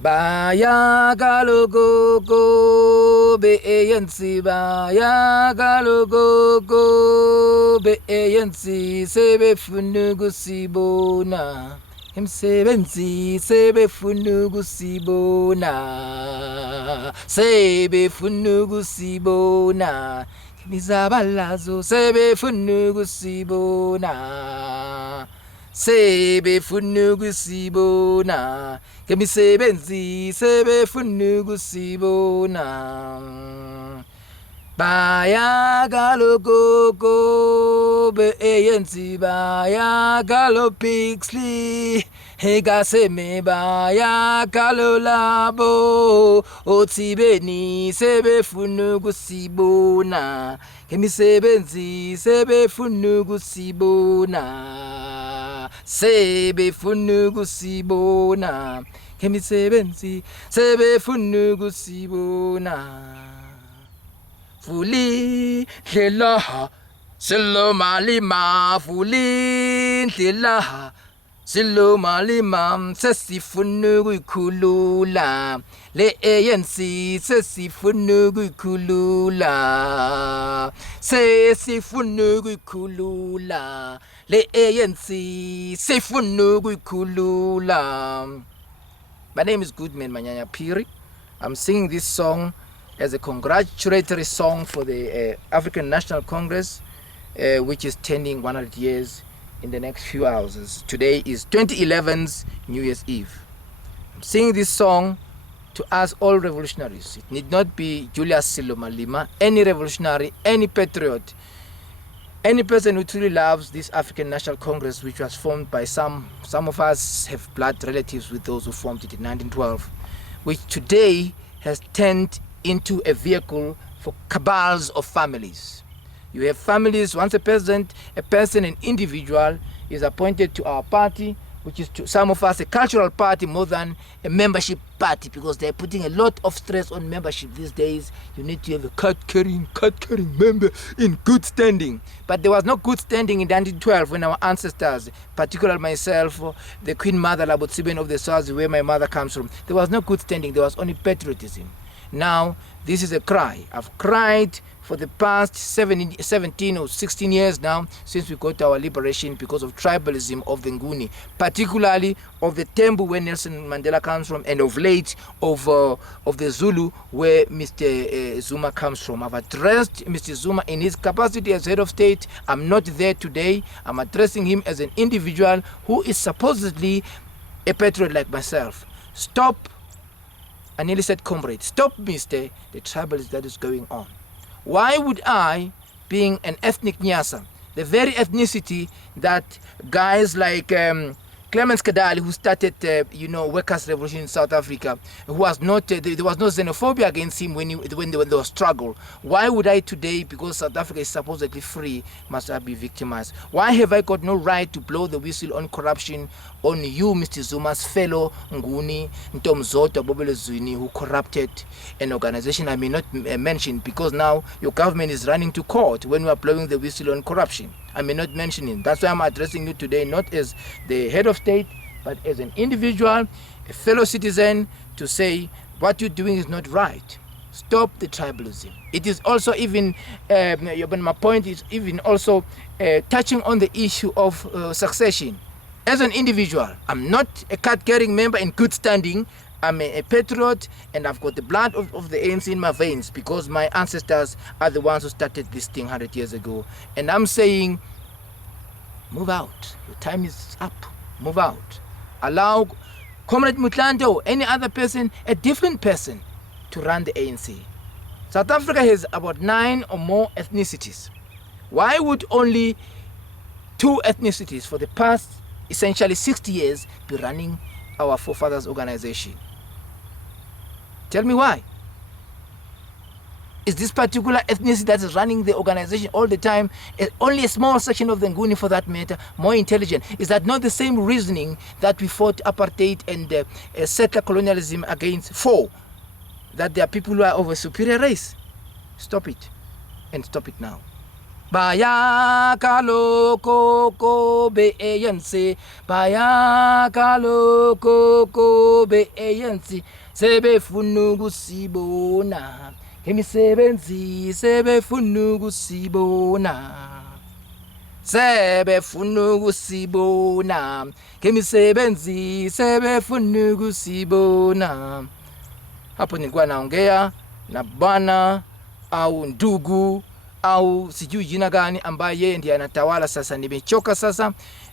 Bayagalogo be ANC, bayagalogo be ANC, sebe funugu sibona. Imsebenzi sebe funugu sibona. Sebe funugu sibona. Kimizabalazo sebe funugu sibona. Sebe funugu sibona. Kemisebenzi sebe funugu sibona. Bayagalogo be ANC, bayagalo Pixley Seme, bayagalo Labotsibeni sebe funugu sibona. Kemisebenzi sebe funugu sibona. Sebe funugu sibona. Kemisebenzi sebe funugu sibona. Fuli ndlela silo malima, fuli ndlela silo malima, sesifuna ukuyikhulula le ANC, sesifuna ukuyikhulula, sesifuna ukuyikhulula le ANC, sefuna ukuyikhulula. My name is Goodman Manyanya Phiri. I'm singing this song as a congratulatory song for the African National Congress, which is turning 100 years in the next few hours. Today is 2011's New Year's Eve. I'm singing this song to ask all revolutionaries. It need not be Julius Silo Malema, any revolutionary, any patriot, any person who truly loves this African National Congress, which was formed by some of us have blood relatives with those who formed it in 1912, which today has turned into a vehicle for cabals of families. You have families, once a person, an individual is appointed to our party, which is to some of us a cultural party more than a membership party, because they're putting a lot of stress on membership these days. You need to have a card-carrying member in good standing. But there was no good standing in 1912 when our ancestors, particularly myself, the Queenmother Labotsibeni of the Swazi, where my mother comes from, there was no good standing, there was only patriotism. Now, this is a cry. I've cried for the past 17 or 16 years now since we got our liberation because of tribalism of the Nguni, particularly of the Tembu where Nelson Mandela comes from, and of late of the Zulu where Mr. Zuma comes from. I've addressed Mr. Zuma in his capacity as head of state. I'm not there today. I'm addressing him as an individual who is supposedly a patriot like myself. Stop. I nearly said comrade, stop, mister, the tribalism that is going on. Why would I, being an ethnic Nyasa, the very ethnicity that guys like Clemens Kadali, who started, workers' revolution in South Africa, who was not, there was no xenophobia against him when there was struggle. Why would I today, because South Africa is supposedly free, must I be victimized? Why have I got no right to blow the whistle on corruption on you, Mr. Zuma's fellow Nguni, Ntomzoto, Bobele Zwini, who corrupted an organization I may not mention, because now your government is running to court when we are blowing the whistle on corruption. I may not mention it. That's why I'm addressing you today, not as the head of state, but as an individual, a fellow citizen, to say what you're doing is not right. Stop the tribalism. It is also even, my point is even also touching on the issue of succession. As an individual, I'm not a card-carrying member in good standing. I'm a patriot, and I've got the blood of the ANC in my veins, because my ancestors are the ones who started this thing 100 years ago. And I'm saying, move out. Your time is up. Move out. Allow Comrade Mutlando or any other person, a different person, to run the ANC. South Africa has about 9 or more ethnicities. Why would only 2 ethnicities for the past essentially 60 years be running our forefathers' organization? Tell me why. Is this particular ethnicity that is running the organization all the time, only a small section of the Nguni for that matter, more intelligent? Is that not the same reasoning that we fought apartheid and settler colonialism against for? That there are people who are of a superior race? Stop it, and stop it now. bayaka lokoko be ANC, bayaka lokoko be ANC, sebefuna ukusibona imisebenzi, sebefuna ukusibona, sebefuna ukusibona imisebenzi, sebefuna ukusibona. Hapo nilikuwa naongea na bwana au ndugu au sijui jina gani ambaye yeye ndiye anatawala sasa. Nimechoka sasa,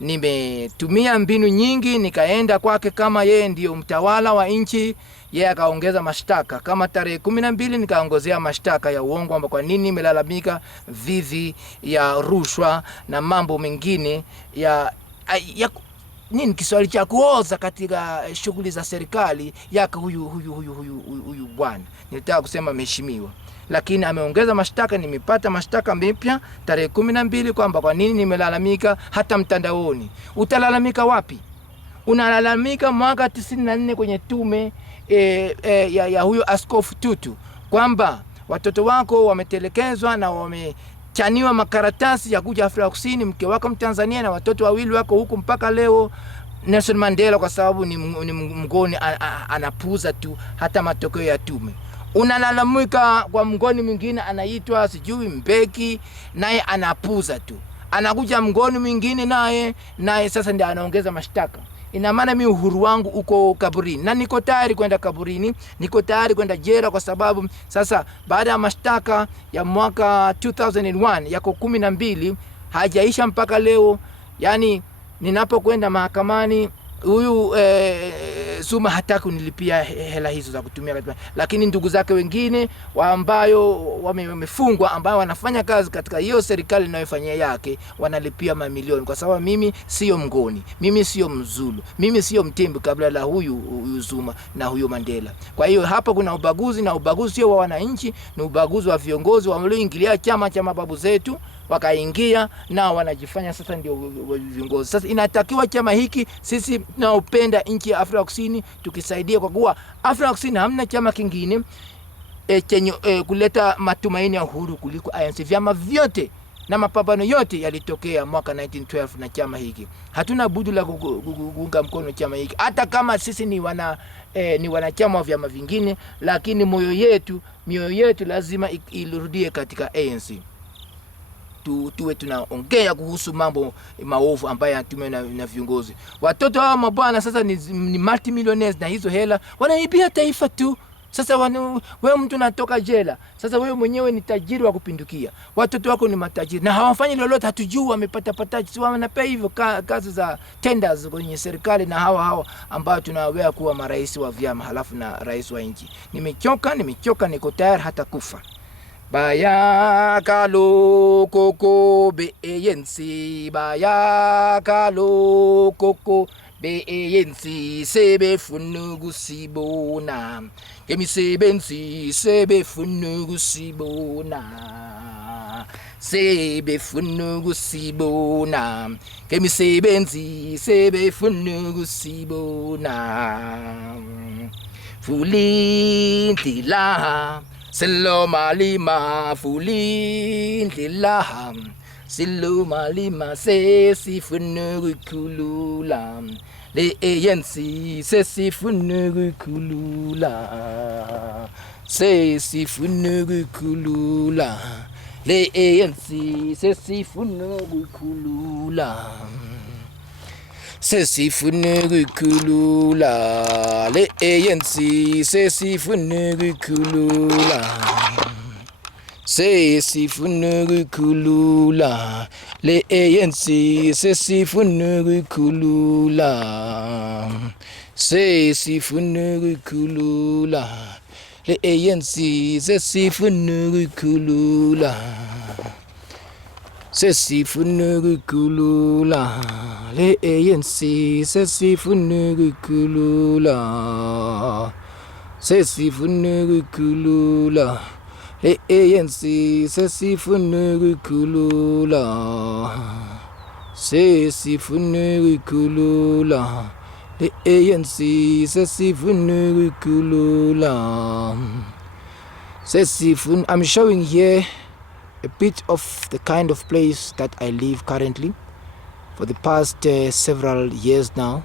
nimetumia mbinu nyingi, nikaenda kwake kama yeye ndio mtawala wa nchi. Yeye akaongeza mashtaka kama tarehe 12 nikaongezea mashtaka ya uongo kwamba kwa nini nimelalamika vivi ya rushwa na mambo mengine ya nini Kiswahili cha kuoza katika shughuli za serikali yake huyu bwana. Nilitaka kusema mheshimiwa, lakini ameongeza mashtaka. Nimepata mashtaka mapya tarehe 12 kwamba kwa nini nimelalamika hata mtandaoni. Utalalamika wapi? Unalalamika mwaka 94 kwenye tume ya huyo Askofu Tutu kwamba watoto wako wametelekezwa na wamechaniwa makaratasi ya kuja Afrika Kusini, mke wako Mtanzania na watoto wawili wako huku mpaka leo. Nelson Mandela kwa sababu ni mngoni anapuza tu hata matokeo ya tume. Unalalamika kwa mngoni mwingine anaitwa sijui Mbeki, naye anapuza tu. Anakuja mngoni mwingine naye sasa ndiye anaongeza mashtaka. Ina maana mimi uhuru wangu uko kaburini, na niko tayari kwenda kaburini, niko tayari kwenda jela, kwa sababu sasa baada ya mashtaka ya mwaka 2001 yako 12 hajaisha mpaka leo. Yani ninapokwenda mahakamani huyu Zuma hataki kunilipia hela hizo za kutumia katika, lakini ndugu zake wengine ambayo wamefungwa ambao wanafanya kazi katika hiyo serikali inayofanyia yake wanalipia mamilioni, kwa sababu mimi sio mngoni, mimi sio Mzulu, mimi sio Mtembu kabla la huyu Zuma na huyu Mandela. Kwa hiyo hapa kuna ubaguzi, na ubaguzi sio wa wananchi, ni ubaguzi wa viongozi walioingilia chama cha mababu zetu, wakaingia na wanajifanya sasa ndio viongozi. Sasa inatakiwa chama hiki sisi tunaopenda nchi ya Afrika Kusini tukisaidia, kwa kuwa Afrika Kusini hamna chama kingine chenye kuleta matumaini ya uhuru kuliko ANC. Vyama vyote na mapambano yote yalitokea mwaka 1912 na chama hiki. Hatuna budi la kuunga mkono chama hiki, hata kama sisi ni wanachama wa vyama vingine, lakini mioyo yetu lazima irudie katika ANC. Tuwe tunaongea kuhusu mambo maovu ambayo yanatumiwa na viongozi. Watoto hao mabwana sasa ni multimillionaires, na hizo hela wanaibia taifa tu. Sasa wewe mtu unatoka jela, sasa wewe mwenyewe ni tajiri wa kupindukia, watoto wako ni matajiri na hawafanyi lolote, hatujui wamepata pataji. Si wanapea hivyo kazi za tenders kwenye serikali, na hawa ambao tunawawea kuwa marais wa vyama halafu na rais wa nchi. Nimechoka, niko tayari hata kufa. Bayaka lokoko be ANC, bayaka lokoko be ANC, sebefuna ukusibona imisebenzi, sebefuna ukusibona, sebefuna ukusibona imisebenzi, sebefuna ukusibona. Fulindila Siloma lima fulindila, siloma lima sesifuna ukulula, le ANC sesifuna ukulula, sesifuna ukulula, le ANC sesifuna ukulula, sesifuna ukulula, le ANC sesifuna ukulula, sesifuna ukulula, le ANC sesifuna ukulula, sesifuna ukulula, le ANC sesifuna ukulula, sesifuna ukulula, le ANC sesifuna ukulula, sesifuna ukulula, le ANC sesifuna ukulula, sesifuna ukulula, le ANC sesifuna ukulula, sesifuna. I'm showing here a bit of the kind of place that I live currently. For the past several years now,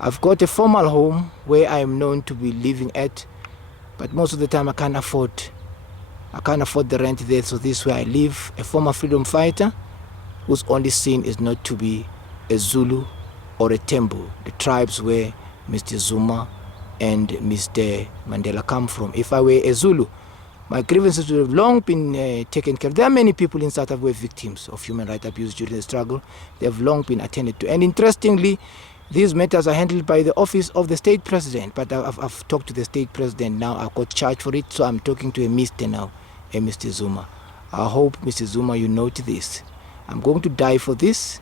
I've got a formal home where I am known to be living at, but most of the time I can't afford the rent there, so this is where I live, a former freedom fighter whose only sin is not to be a Zulu or a Tembu, the tribes where Mr. Zuma and Mr. Mandela come from. If I were a Zulu, my grievances would have long been taken care of. There are many people in South Africa who were victims of human rights abuse during the struggle. They have long been attended to. And interestingly, these matters are handled by the office of the state president. But I've talked to the state president now. I've got charged for it, so I'm talking to a Mr. now, a Mr. Zuma. I hope, Mr. Zuma, you note this. I'm going to die for this.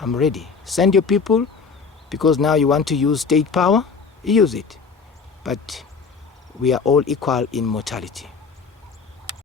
I'm ready. Send your people, because now you want to use state power. Use it. But we are all equal in mortality.